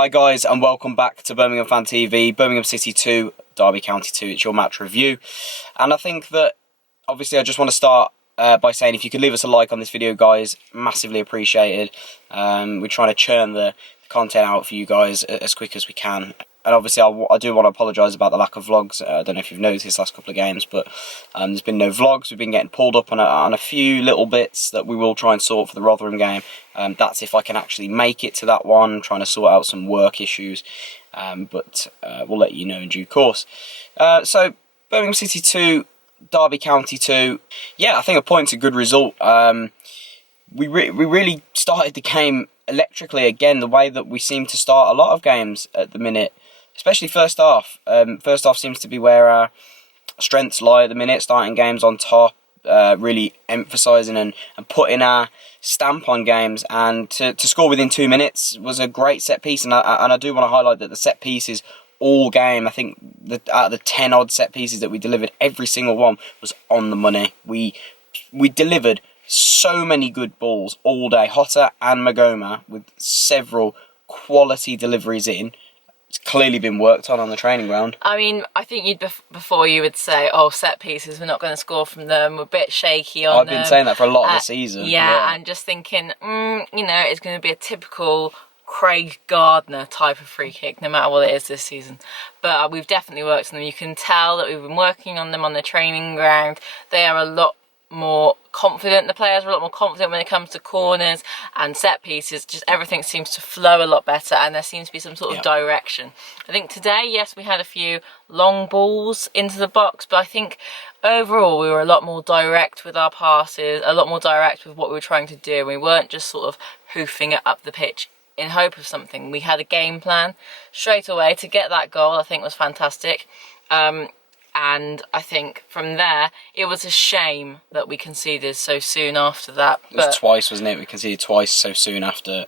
Hi guys, and welcome back to Birmingham Fan TV, Birmingham City 2, Derby County 2. It's your match review. And I think that, obviously, I just want to start by saying if you could leave us a like on this video, guys, massively appreciated. We're trying to churn the content out for you guys as quick as we can. And obviously, I do want to apologise about the lack of vlogs. I don't know if you've noticed this last couple of games, but there's been no vlogs. We've been getting pulled up on a few little bits that we will try and sort for the Rotherham game. That's if I can actually make it to that one. I'm trying to sort out some work issues, but we'll let you know in due course. So, Birmingham City 2, Derby County 2. Yeah, I think a point's a good result. We really started the game electrically again, the way that we seem to start a lot of games at the minute. Especially first half. First half seems to be where our strengths lie at the minute, starting games on top, really emphasising and putting our stamp on games. And to score within 2 minutes was a great set piece. And I do want to highlight that the set pieces all game, I think out of the 10 odd set pieces that we delivered, every single one was on the money. We delivered so many good balls all day. Hotz and Magoma with several quality deliveries in. It's clearly been worked on the training ground. I mean, I think before you would say, oh, set pieces, we're not going to score from them, we're a bit shaky on them. I've been saying that for a lot of the season. Yeah, and just thinking, it's going to be a typical Craig Gardner type of free kick, no matter what it is this season. But we've definitely worked on them. You can tell that we've been working on them on the training ground. They are a lot more confident. The players are a lot more confident when it comes to corners and set pieces. Just everything seems to flow a lot better, and there seems to be some sort of direction. I think today, yes, we had a few long balls into the box, but I think overall we were a lot more direct with our passes, a lot more direct with what we were trying to do. We weren't just sort of hoofing it up the pitch in hope of something. We had a game plan straight away to get that goal. I think was fantastic. And I think from there, it was a shame that we conceded so soon after that. It was twice, wasn't it? We conceded twice so soon after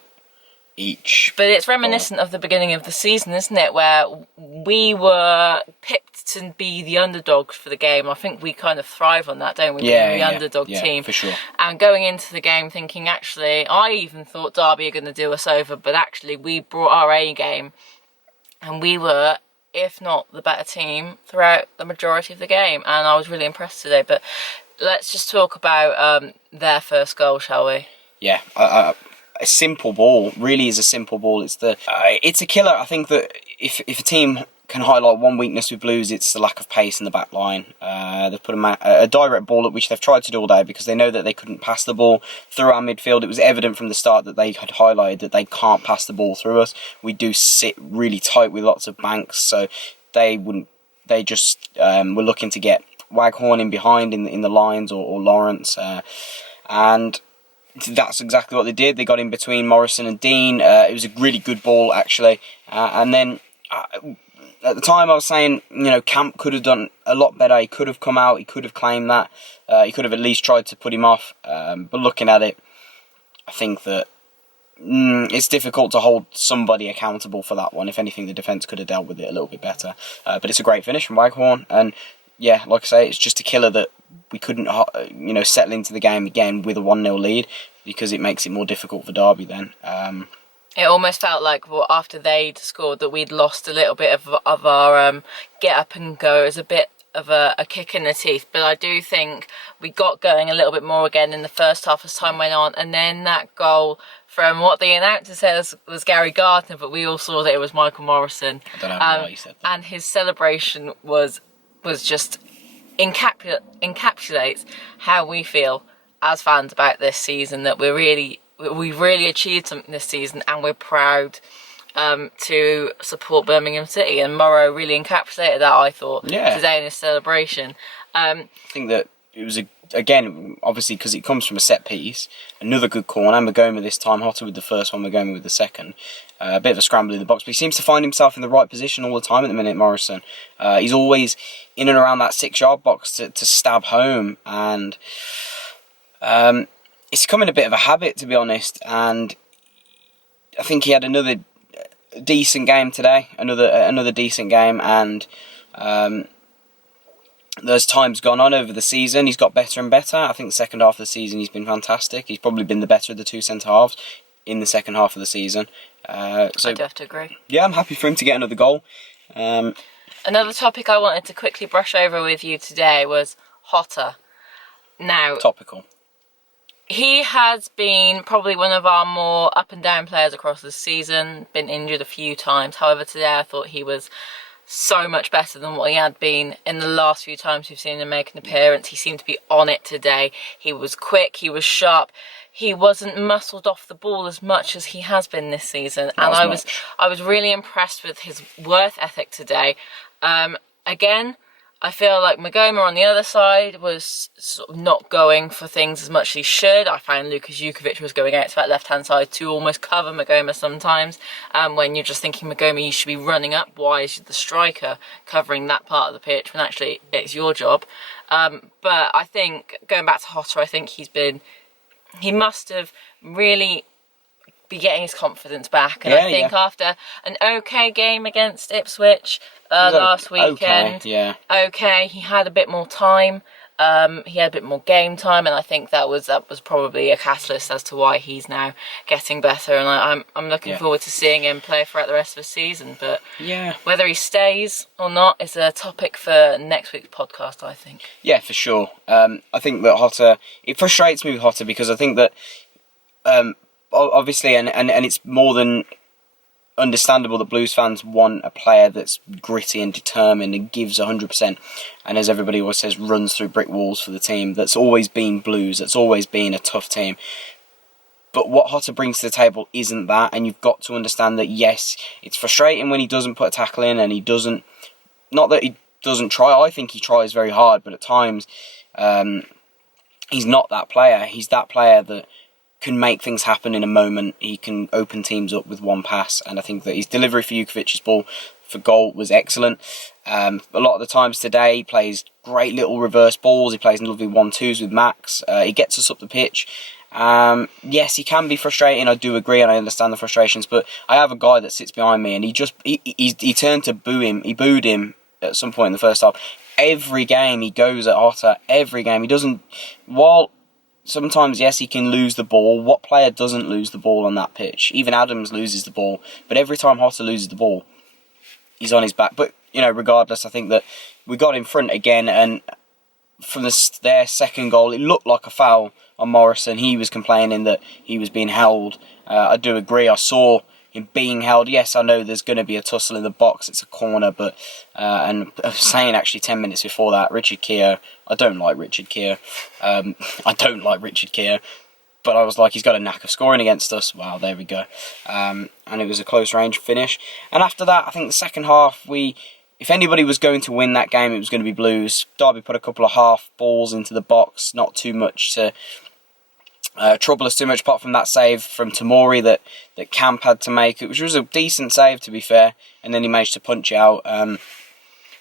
each. But it's reminiscent of the beginning of the season, isn't it? Where we were picked to be the underdogs for the game. I think we kind of thrive on that, don't we? Yeah, the underdog team. For sure. And going into the game thinking, actually, I even thought Derby are going to do us over, but actually we brought our A game and we were, if not the better team, throughout the majority of the game. And I was really impressed today. But let's just talk about their first goal, shall we? Yeah, a simple ball. Really is a simple ball. It's a killer. I think that if a team can highlight one weakness with Blues, it's the lack of pace in the back line. They've put a direct ball at which they've tried to do all day because they know that they couldn't pass the ball through our midfield. It was evident from the start that they had highlighted that they can't pass the ball through us. We do sit really tight with lots of banks, so they wouldn't. They just were looking to get Waghorn in behind in the lines or Lawrence, and that's exactly what they did. They got in between Morrison and Dean. It was a really good ball actually, and then. At the time I was saying, Camp could have done a lot better. He could have come out, he could have claimed that. He could have at least tried to put him off. But looking at it, I think that it's difficult to hold somebody accountable for that one. If anything, the defence could have dealt with it a little bit better. But it's a great finish from Waghorn. And yeah, like I say, it's just a killer that we couldn't settle into the game again with a 1-0 lead, because it makes it more difficult for Derby then. It almost felt like after they'd scored that we'd lost a little bit of our get up and go. It was a bit of a kick in the teeth, but I do think we got going a little bit more again in the first half as time went on. And then that goal from what the announcer says was Gary Gardner, but we all saw that it was Michael Morrison. I don't know why he said that. And his celebration was just encapsulates how we feel as fans about this season, that we've really achieved something this season, and we're proud to support Birmingham City. And Morrow really encapsulated that, I thought, today in his celebration. I think that it was, again, obviously because it comes from a set piece, another good corner. Magoma this time, Hotz with the first one, Magoma with the second. A bit of a scramble in the box, but he seems to find himself in the right position all the time at the minute, Morrison. He's always in and around that 6-yard box to stab home, and it's becoming a bit of a habit, to be honest. And I think he had another decent game today, another decent game, and there's times gone on over the season, he's got better and better. I think the second half of the season he's been fantastic. He's probably been the better of the two centre halves in the second half of the season. So I do have to agree. yeah, I'm happy for him to get another goal. Another topic I wanted to quickly brush over with you today was Hotz. Now, Topical. he has been probably one of our more up and down players across the season, been injured a few times. However, today I thought he was so much better than what he had been in the last few times we've seen him make an appearance. He seemed to be on it today. He was quick, he was sharp. He wasn't muscled off the ball as much as he has been this season. And I was really impressed with his work ethic today. Again, I feel like Magoma on the other side was sort of not going for things as much as he should. I found Lukas Jukovic was going out to that left-hand side to almost cover Magoma sometimes. When you're just thinking, Magoma, you should be running up. Why is the striker covering that part of the pitch when actually it's your job? But I think, going back to Hotz, I think he must have really be getting his confidence back, and I think after an okay game against Ipswich last weekend, he had a bit more time, he had a bit more game time, and I think that was probably a catalyst as to why he's now getting better, and I'm looking forward to seeing him play throughout the rest of the season. But whether he stays or not is a topic for next week's podcast, I think. Yeah, for sure. I think that Hotz, it frustrates me with Hotz because I think that obviously, and it's more than understandable that Blues fans want a player that's gritty and determined and gives 100%, and as everybody always says, runs through brick walls for the team. That's always been Blues, that's always been a tough team. But what Hotz brings to the table isn't that, and you've got to understand that, yes, it's frustrating when he doesn't put a tackle in, and he doesn't, not that he doesn't try, I think he tries very hard, but at times he's not that player. He's that player that can make things happen in a moment. He can open teams up with one pass, and I think that his delivery for Jukovic's ball for goal was excellent. A lot of the times today he plays great little reverse balls, he plays lovely 1-2s with Max, he gets us up the pitch. Yes, he can be frustrating, I do agree, and I understand the frustrations, but I have a guy that sits behind me, and he turned to boo him. He booed him at some point in the first half. Every game he goes at Hotz, every game. He doesn't, while sometimes, yes, he can lose the ball. What player doesn't lose the ball on that pitch? Even Adams loses the ball. But every time Hotz loses the ball, he's on his back. But, regardless, I think that we got in front again. And from their second goal, it looked like a foul on Morrison. He was complaining that he was being held. I do agree. I saw him being held. Yes, I know there's going to be a tussle in the box. It's a corner. But and I was saying actually 10 minutes before that, Richard Keogh, I don't like Richard Keogh. But I was like, he's got a knack of scoring against us. Wow, there we go. And it was a close range finish. And after that, I think the second half, if anybody was going to win that game, it was going to be Blues. Derby put a couple of half balls into the box, not too much to trouble us too much, apart from that save from Tamori that Camp had to make, which was a decent save, to be fair. And then he managed to punch it out.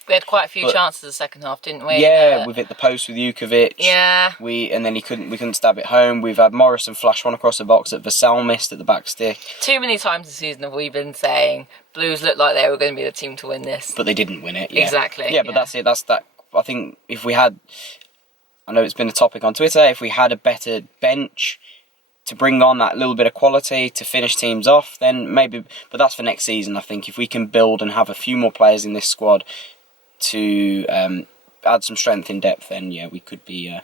We had quite a few chances in the second half, didn't we? Yeah, we've hit the post with Jukovic. Yeah. And then we couldn't stab it home. We've had Morrison flash one across the box that Vassell missed at the back stick. Too many times this season have we been saying Blues looked like they were going to be the team to win this. But they didn't win it. Yeah. Exactly. Yeah, but that's it. That's that. I think if we had, I know it's been a topic on Twitter, if we had a better bench to bring on that little bit of quality to finish teams off, then maybe, but that's for next season, I think. If we can build and have a few more players in this squad to add some strength in depth, then yeah, we could be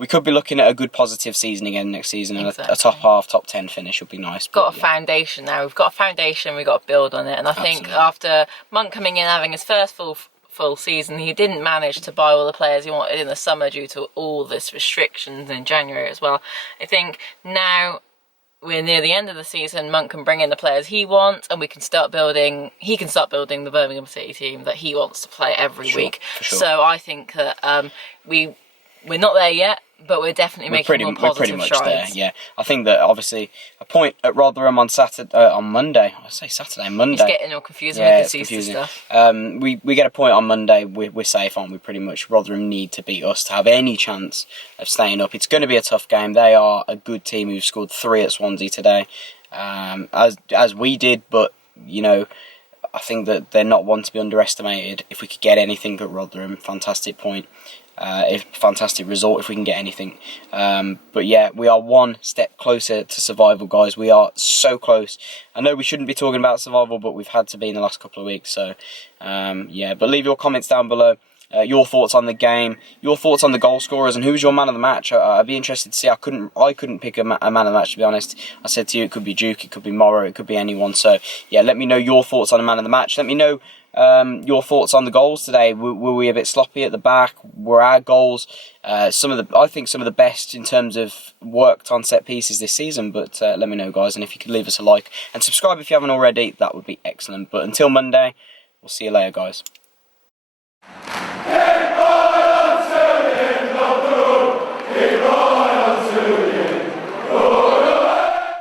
looking at a good positive season again next season, and a top half, top 10 finish would be nice. Got a foundation now. We've got a foundation. We've got to build on it, and I think after Monk coming in having his first full season, he didn't manage to buy all the players he wanted in the summer due to all this restrictions in January as well. I think now we're near the end of the season, Monk can bring in the players he wants, and he can start building the Birmingham City team that he wants to play every week. Sure. So I think that we're not there yet, but we're definitely making more positive strides. We're pretty much there, yeah. I think that obviously a point at Rotherham on Monday. I say Saturday, Monday. It's getting all confusing with the Easter stuff. We get a point on Monday. We're safe, aren't we? Pretty much. Rotherham need to beat us to have any chance of staying up. It's going to be a tough game. They are a good team who've scored 3 at Swansea today, as we did. But I think that they're not one to be underestimated. If we could get anything at Rotherham, fantastic point. fantastic result if we can get anything. But yeah, we are one step closer to survival, guys. We are so close. I know we shouldn't be talking about survival, but we've had to be in the last couple of weeks. So yeah, but leave your comments down below. Your thoughts on the game, your thoughts on the goal scorers, and who's your man of the match. I'd be interested to see. I couldn't pick a man of the match, to be honest. I said to you, it could be Duke, it could be Morrow, it could be anyone. So yeah, let me know your thoughts on the man of the match. Let me know your thoughts on the goals today. Were we a bit sloppy at the back? Were our goals I think some of the best in terms of worked on set pieces this season? But let me know, guys, and if you could leave us a like and subscribe if you haven't already, that would be excellent. But until Monday, we'll see you later, guys.